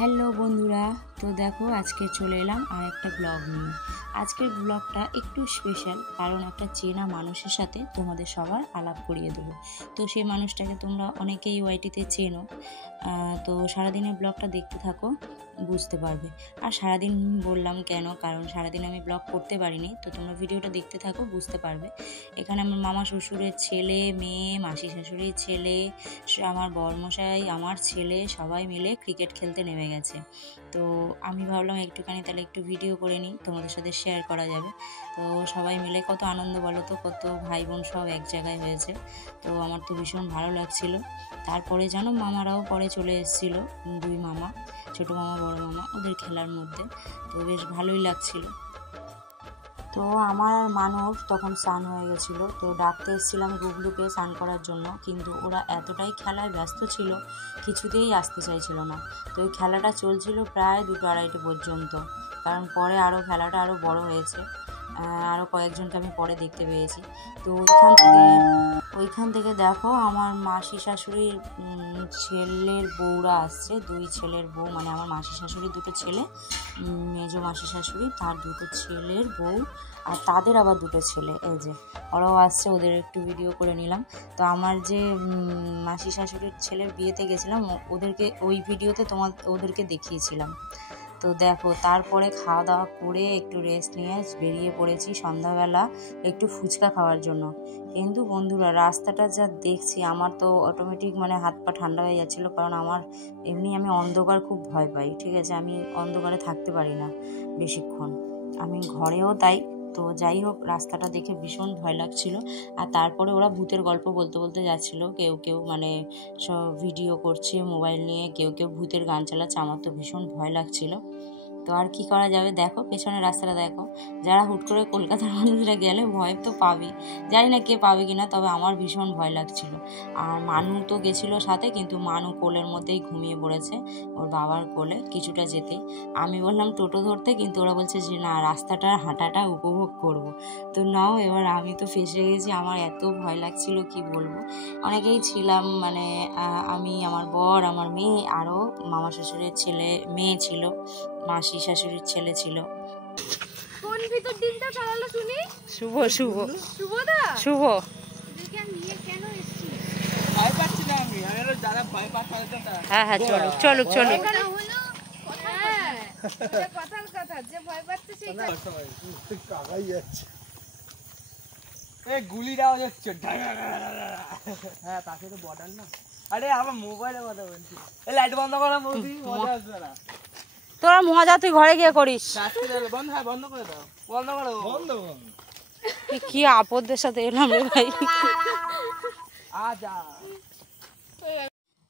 Hello বন্ধুরা, তো দেখো আজকে চলে এলাম আর একটা ব্লগ নিয়ে। আজকের ব্লগটা একটু স্পেশাল, কারণ একটা চেনা মানুষের সাথে তোমাদের সবার আলাপ করিয়ে দেবো। তো সেই মানুষটাকে তোমরা অনেকেই ওয়াইটিতে চেনো। তো সারাদিনের ব্লগটা দেখতে থাকো, বুঝতে পারবে। আর সারাদিন বললাম কেন, কারণ সারাদিন আমি ব্লগ করতে পারিনি। তো তোমরা ভিডিওটা দেখতে থাকো, বুঝতে পারবে। এখানে আমার মামা শ্বশুরের ছেলে, মেয়ে, মাসি শাশুড়ির ছেলে, আমার বরমশাই, আমার ছেলে সবাই মিলে ক্রিকেট খেলতে নেমে গেছে। তো আমি ভাবলাম একটুখানি তাহলে একটু ভিডিও করে নিই, তোমাদের সাথে শেয়ার করা যাবে। তো সবাই মিলে কত আনন্দ বলো তো, কত ভাই বোন সব এক জায়গায় হয়েছে। তো আমার তো ভীষণ ভালো লাগছিল। তারপরে জানো মামারাও পরে চলে এসেছিল, দুই মামা, ছোটো মামা বড় মামা, ওদের খেলার মধ্যে। তো বেশ ভালোই লাগছিল। তো আমার মানুষ তখন স্নান হয়ে গেছিলো, তো ডাকতে এসেছিলাম গুগলুকে স্নান করার জন্য, কিন্তু ওরা এতটাই খেলায় ব্যস্ত ছিল, কিছুতেই আসতে চাইছিল না। তো ওই খেলাটা চলছিল প্রায় 2-2:30 পর্যন্ত, কারণ পরে আরও খেলাটা আরও বড় হয়েছে। আরও কয়েকজনকে আমি পরে দেখতে পেয়েছি। তো ওইখান থেকে দেখো আমার মাসি শাশুড়ির ছেলের বউরা আসছে, দুই ছেলের বউ, মানে আমার মাসি শাশুড়ির দুটো ছেলে, মেজো মাসি শাশুড়ি তার দুটো ছেলের বউ, আর তাদের আবার দুটো ছেলে, এই যে ওরাও আসছে, ওদের একটু ভিডিও করে নিলাম। তো আমার যে মাসি শাশুড়ির ছেলের বিয়েতে গেছিলাম, ওদেরকে ওই ভিডিওতে ওদেরকে দেখিয়েছিলাম। তো দেখো তারপরে খাওয়া দাওয়া করে একটু রেস্ট নিয়ে বেরিয়ে পড়েছি সন্ধ্যাবেলা একটু ফুচকা খাওয়ার জন্য। কিন্তু বন্ধুরা রাস্তাটা যা দেখছি, আমার তো অটোমেটিক মানে হাত পা ঠান্ডা হয়ে যাচ্ছিলো, কারণ আমার এমনি আমি অন্ধকার খুব ভয় পাই, ঠিক আছে, আমি অন্ধকারে থাকতে পারি না বেশিক্ষণ, আমি ঘরেও তাই। তো যাই হোক, রাস্তাটা দেখে ভীষণ ভয় লাগছিল। আর তারপরে ওরা ভূতের গল্প বলতে বলতে যাচ্ছিলো, কেউ কেউ মানে সব ভিডিও করছে মোবাইল নিয়ে, কেউ কেউ ভূতের গান চালাচ্ছে, আমার তো ভীষণ ভয় লাগছিল। তো আর কি করা যাবে, দেখো পেছনের রাস্তাটা দেখো। যারা হুট করে কলকাতার মানুষরা গেলে ভয় তো পাবি, জানি না কে পাবে কিনা, তবে আমার ভীষণ ভয় লাগছিল। আর মানু তো গেছিলো সাথে, কিন্তু মানু কোলের মধ্যেই ঘুমিয়ে পড়েছে, ওর বাবার কোলে কিছুটা যেতেই। আমি বললাম টোটো ধরতে, কিন্তু ওরা বলছে যে না, রাস্তাটার হাঁটাটা উপভোগ করব। তো নাও, এবার আমি তো ফেঁসে গেছি, আমার এত ভয় লাগছিল কি বলবো। অনেকেই ছিলাম, মানে আমি, আমার বর, আমার মেয়ে, আরও মামা শ্বশুরের ছেলে মেয়ে ছিল, মাসি শাশুড়ির ছেলে ছিল। কোন ভিতর দিনটা চালালো শুনি? শুভ শুভ শুভদা শুভ এদিকে নিয়ে কেন এসেছিস? ভয় পাচ্ছি না আমি, হলো যারা ভয় পাচ্ছে না। হ্যাঁ হ্যাঁ, চলো চলো চলো। এখানে হলো কথার কথা, যে ভয় পাচ্ছে সেই কাগাই যাচ্ছে। এই গুলিটাও যাচ্ছে, হ্যাঁ তাকে তো বর্ডার না। আরে আমার মোবাইলে কথা বলছি, এই লাইট বন্ধ করো, মোদি মজা আসবে না। তোরা মজা তুই ঘরে গিয়ে করিস। বন্ধ, হ্যাঁ বন্ধ করে দাও, বন্ধ করো, বন্ধ। কি আপদের সাথে এলাম রে ভাই। আজা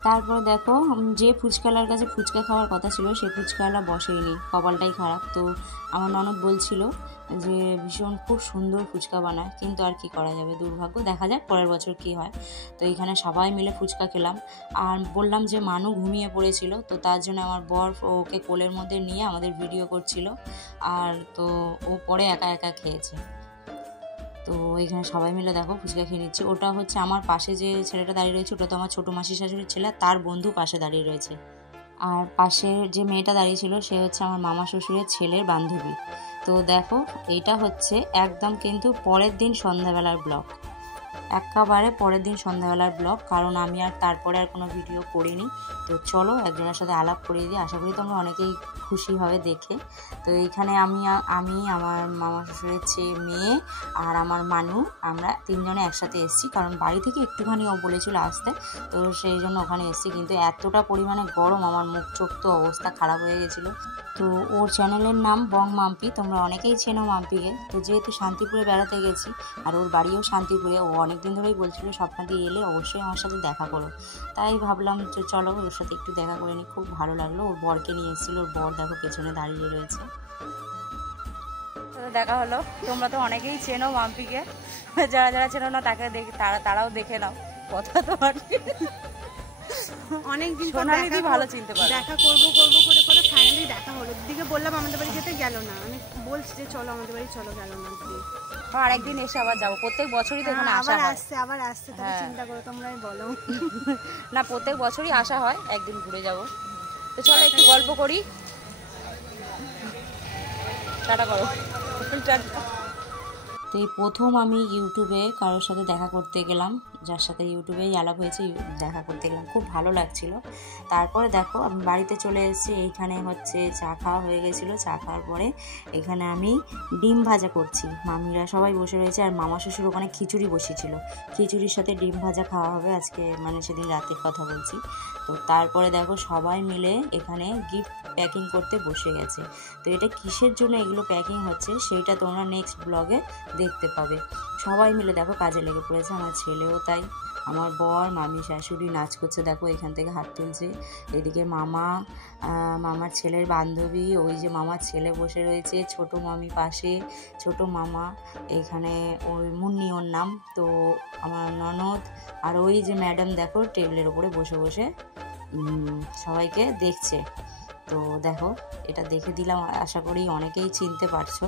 তারপর দেখো, যে ফুচকালার কাছে ফুচকা খাওয়ার কথা ছিল, সে ফুচকাওয়ালা বসেইনি, কপালটাই খারাপ। তো আমার ননদ বলছিল যে ভীষণ খুব সুন্দর ফুচকা বানায়, কিন্তু আর কি করা যাবে, দুর্ভাগ্য, দেখা যাক পরের বছর কি হয়। তো এখানে সবাই মিলে ফুচকা খেলাম। আর বললাম যে মানু ঘুমিয়ে পড়েছিল, তো তার জন্য আমার বর ওকে কোলের মধ্যে নিয়ে আমাদের ভিডিও করছিল। আর তো ও পরে একা একা খেয়েছে। তো এখানে সবাই মিলে দেখো ফুচকা খেয়ে নিচ্ছি। ওটা হচ্ছে আমার পাশে যে ছেলেটা দাঁড়িয়ে রয়েছে, ওটা তো আমার ছোটো মাসি শাশুড়ির ছেলে, তার বন্ধু পাশে দাঁড়িয়ে রয়েছে। আর পাশে যে মেয়েটা দাঁড়িয়ে ছিল, সে হচ্ছে আমার মামা শ্বশুরের ছেলের বান্ধবী। তো দেখো এইটা হচ্ছে একদম কিন্তু পরের দিন সন্ধ্যাবেলার ব্লগ, একেবারে পরের দিন সন্ধ্যাবেলার ব্লগ, কারণ আমি আর তারপরে আর কোনো ভিডিও করিনি। তো চলো একজনের সাথে আলাপ করিয়ে দিই, আশা করি তোমরা অনেকেই খুশি হবে দেখে। তো এইখানে আমি আমার মামা শ্বশুরের মেয়ে আর আমার মানু, আমরা তিনজনে একসাথে এসেছি, কারণ বাড়ি থেকে একটুখানি ও বলেছিল আসতে, তো সেই জন্য ওখানে এসেছি। কিন্তু এতটা পরিমাণে গরম, আমার মুখ চোখ তো অবস্থা খারাপ হয়ে গেছিলো। তো ওর চ্যানেলের নাম বং মাম্পি, তোমরা অনেকেই চেনো মাম্পিকে। তো যেহেতু শান্তিপুরে বেড়াতে গেছি, আর ওর বাড়িও শান্তিপুরে, ও অনেকদিন ধরেই বলছিল স্বপ্নাদি এলে অবশ্যই আমার সাথে দেখা করো। তাই ভাবলাম যে চলো ওর সাথে একটু দেখা করে নিই, খুব ভালো লাগলো। ওর বরকে নিয়ে এসেছিলো, ওর বর দেখো পেছনে দাঁড়িয়ে রয়েছে। দেখা হলো, তোমরা তো অনেকেই চেনো মাম্পিকে, যারা যারা চেনো না তাকে তারাও দেখে নাও। কথা তোমার অনেকদিন সোনালিদি ভালো চিনতে পারো, দেখা করবো করবো করে করে ফাইনালি দেখা হলো। দিদিকে বললাম আমাদের বাড়ি যেতে, গেল না। আমি বলছি যে চলো আমাদের বাড়ি চলো, গেল না। আর একদিন এসে আবার যাবো, প্রত্যেক বছরই তো এখানে আসা হয়। আবার আসছে, তুমি চিন্তা করো, তোমরাই বলো। না প্রত্যেক বছরই আসা হয়, একদিন ঘুরে যাবো। তো চলো একটু গল্প করি। টাটা করো। তো এই প্রথম আমি ইউটিউবে কারোর সাথে দেখা করতে গেলাম, যার সাথে ইউটিউবেই আলাপ হয়েছে, দেখা করতে গেলাম, খুব ভালো লাগছিল। তারপরে দেখো আমি বাড়িতে চলে এসেছি। এইখানে হচ্ছে চা খাওয়া হয়ে গেছিলো। চা খাওয়ার পরে এখানে আমি ডিম ভাজা করছি। মামিরা সবাই বসে রয়েছে, আর মামা শ্বশুর ওখানে খিচুড়ি বসেছিল। খিচুড়ির সাথে ডিম ভাজা খাওয়া হবে আজকে, মানে সেদিন রাতের কথা বলছি। তো তারপরে দেখো সবাই মিলে এখানে গিফট প্যাকিং করতে বসে গেছে। তো এটা কিসের জন্য এগুলো প্যাকিং হচ্ছে সেইটা তোমরা নেক্সট ব্লগে দেখতে পাবে। সবাই মিলে দেখো কাজে লেগে পড়েছে, আমার ছেলেও তাই, আমার বর, মামি, শাশুড়ি নাচ করছে, দেখো এখান থেকে হাত তুলছে। এদিকে মামার ছেলের বান্ধবী, ওই যে মামার ছেলে বসে রয়েছে, ছোট মামি পাশে, ছোট মামা এখানে, ওই মুন্নি ওর নাম, তো আমার ননদ, আর ওই যে ম্যাডাম দেখো টেবিলের ওপরে বসে বসে সবাইকে দেখছে। তো দেখো এটা দেখে দিলাম, আশা করি অনেকেই চিনতে পারছো,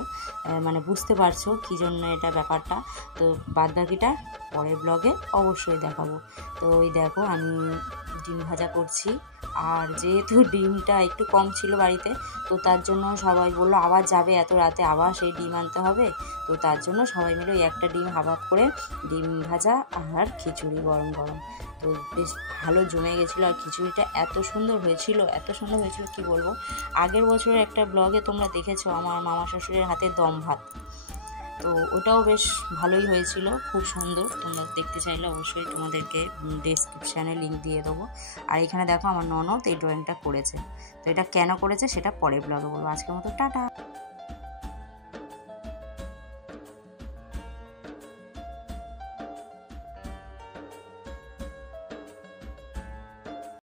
মানে বুঝতে পারছো কী জন্য এটা ব্যাপারটা। তো বাদবাকিটা পরের ব্লগে অবশ্যই দেখাবো। তো ওই দেখো আমি ডিম ভাজা করছি, আর যেহেতু ডিমটা একটু কম ছিল বাড়িতে, তো তার জন্য সবাই বললো আবার যাবে এত রাতে, আবার সেই ডিম আনতে হবে। তো তার জন্য সবাই মিলে ওই একটা ডিম হাফ করে ডিম ভাজা আর খিচুড়ি গরম গরম, তো বেশ ভালো জমে গেছিলো। আর খিচুড়িটা এত সুন্দর হয়েছিল কি বলবো। আগের বছরের একটা ব্লগে তোমরা দেখেছো আমার মামা শ্বশুরের হাতে দম ভাত, তো ওটাও বেশ ভালোই হয়েছিল, খুব সুন্দর। তোমরা দেখতে চাইলে অবশ্যই তোমাদেরকে ডেসক্রিপশানে লিঙ্ক দিয়ে দেবো। আর এখানে দেখো আমার ননদ এই ড্রয়িংটা করেছে। তো এটা কেন করেছে সেটা পরের ব্লগে বলবো। আজকের মতো টাটা।